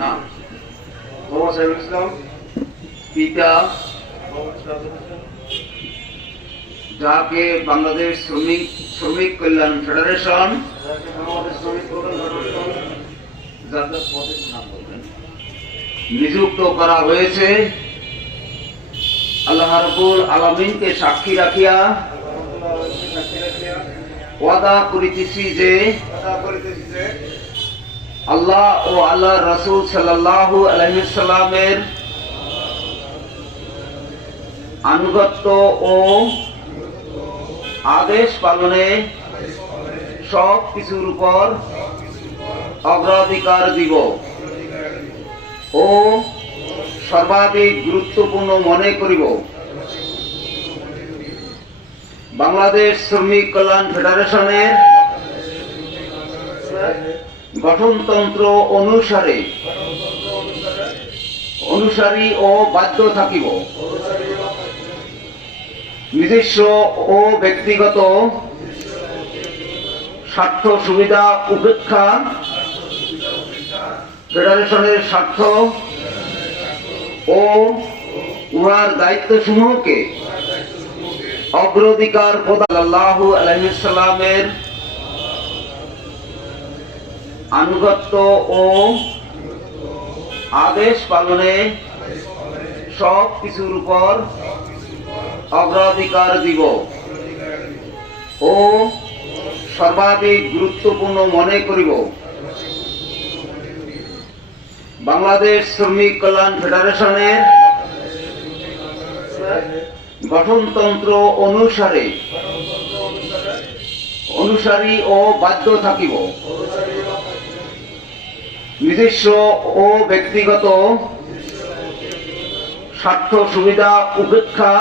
না। মোহাম্মদ সাইফুল ইসলাম পিতা, যাকে বাংলাদেশ শ্রমিক কল্যাণ ফেডারেশন যাদের পদের নাম বলবেন নিযুক্ত করা হয়েছে, আল্লাহ রাব্বুল আলামিনকে সাক্ষী রাখিয়া ওয়াদা করিতেছি যে আল্লাহ ও আল্লাহর রাসূল সাল্লাল্লাহু আলাইহি ওয়াসাল্লামের আনুগত্য ও আদেশ পালনে সব কিছুর উপর অগ্রাধিকার দিব ও সর্বাধিক গুরুত্বপূর্ণ মনে করিব। বাংলাদেশ শ্রমিক কল্যাণ ফেডারেশনের গঠনতন্ত্র অনুসারী ও বাধ্য থাকিব। নিজস্ব ও ব্যক্তিগত স্বার্থ সুবিধা উপেক্ষা ফেডারেশনের স্বার্থ ও উহার দায়িত্বসমূহকে অগ্রাধিকার প্রদান সাল্লাল্লাহু আলাইহি ওয়াসাল্লামের আনুগত্য ও আদেশ পালনে সব কিছুর উপর অগ্রাধিকার দিব ও সর্বাধিক গুরুত্বপূর্ণ মনে করিব। বাংলাদেশ শ্রমিক কল্যাণ ফেডারেশনের গঠনতন্ত্র অনুসারী ও বাধ্য থাকিব। নিজস্ব ও ব্যক্তিগত স্বার্থ সুবিধা উপেক্ষা